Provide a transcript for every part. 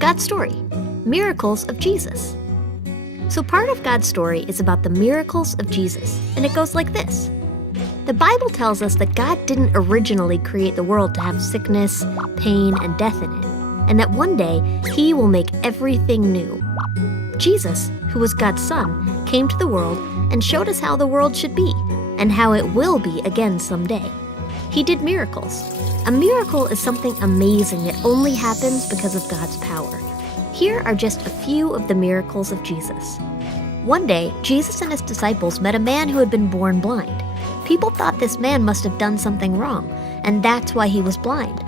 God's story, miracles of Jesus. So part of God's story is about the miracles of Jesus, and it goes like this. The Bible tells us that God didn't originally create the world to have sickness, pain, and death in it, and that one day He will make everything new. Jesus, who was God's Son, came to the world and showed us how the world should be, and how it will be again someday. He did miracles. A miracle is something amazing that only happens because of God's power. Here are just a few of the miracles of Jesus. One day, Jesus and His disciples met a man who had been born blind. People thought this man must have done something wrong, and that's why he was blind.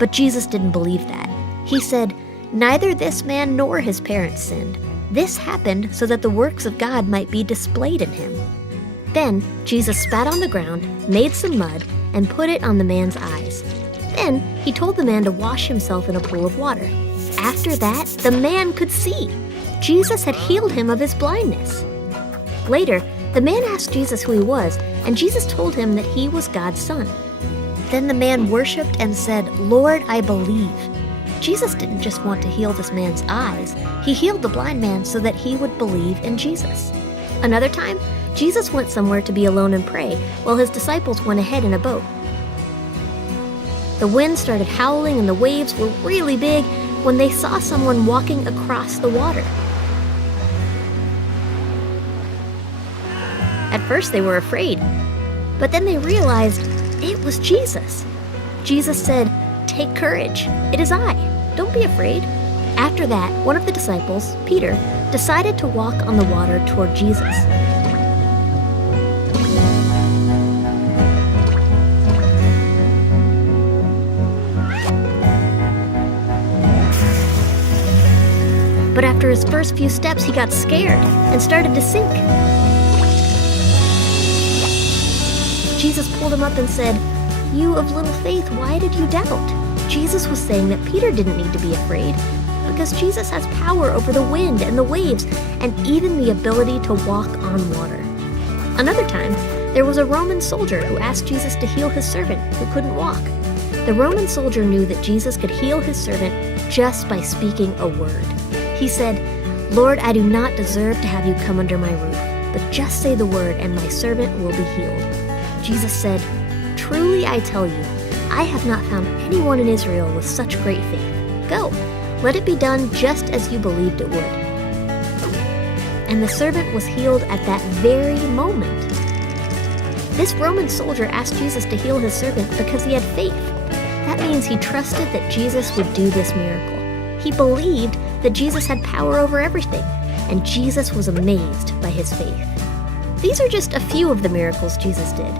But Jesus didn't believe that. He said, "Neither this man nor his parents sinned. This happened so that the works of God might be displayed in him." Then Jesus spat on the ground, made some mud, and put it on the man's eyes. Then He told the man to wash himself in a pool of water. After that, the man could see. Jesus had healed him of his blindness. Later, the man asked Jesus who he was, and Jesus told him that he was God's Son. Then the man worshipped and said, "Lord, I believe." Jesus didn't just want to heal this man's eyes. He healed the blind man so that he would believe in Jesus. Another time, Jesus went somewhere to be alone and pray, while His disciples went ahead in a boat. The wind started howling and the waves were really big when they saw someone walking across the water. At first they were afraid, but then they realized it was Jesus. Jesus said, "Take courage, it is I. Don't be afraid." After that, one of the disciples, Peter, decided to walk on the water toward Jesus. But after his first few steps, he got scared and started to sink. Jesus pulled him up and said, "You of little faith, why did you doubt?" Jesus was saying that Peter didn't need to be afraid because Jesus has power over the wind and the waves and even the ability to walk on water. Another time, there was a Roman soldier who asked Jesus to heal his servant who couldn't walk. The Roman soldier knew that Jesus could heal his servant just by speaking a word. He said, "Lord, I do not deserve to have you come under my roof, but just say the word and my servant will be healed." Jesus said, "Truly I tell you, I have not found anyone in Israel with such great faith. Go, let it be done just as you believed it would." And the servant was healed at that very moment. This Roman soldier asked Jesus to heal his servant because he had faith. That means he trusted that Jesus would do this miracle. He believed that Jesus had power over everything, and Jesus was amazed by his faith. These are just a few of the miracles Jesus did,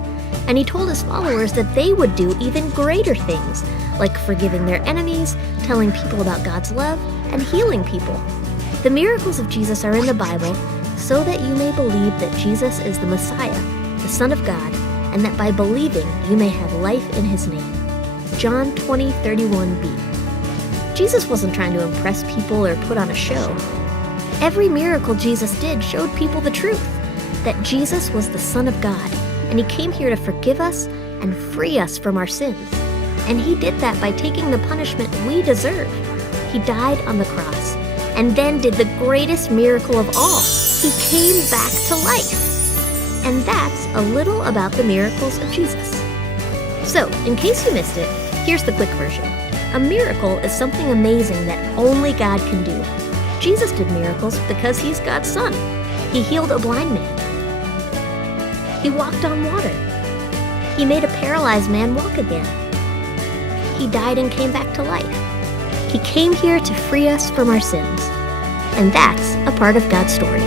and He told His followers that they would do even greater things, like forgiving their enemies, telling people about God's love, and healing people. The miracles of Jesus are in the Bible so that you may believe that Jesus is the Messiah, the Son of God, and that by believing you may have life in His name. John 20:31b. Jesus wasn't trying to impress people or put on a show. Every miracle Jesus did showed people the truth, that Jesus was the Son of God, and He came here to forgive us and free us from our sins. And He did that by taking the punishment we deserve. He died on the cross, and then did the greatest miracle of all. He came back to life. And that's a little about the miracles of Jesus. So, in case you missed it, here's the quick version. A miracle is something amazing that only God can do. Jesus did miracles because He's God's Son. He healed a blind man. He walked on water. He made a paralyzed man walk again. He died and came back to life. He came here to free us from our sins. And that's a part of God's story.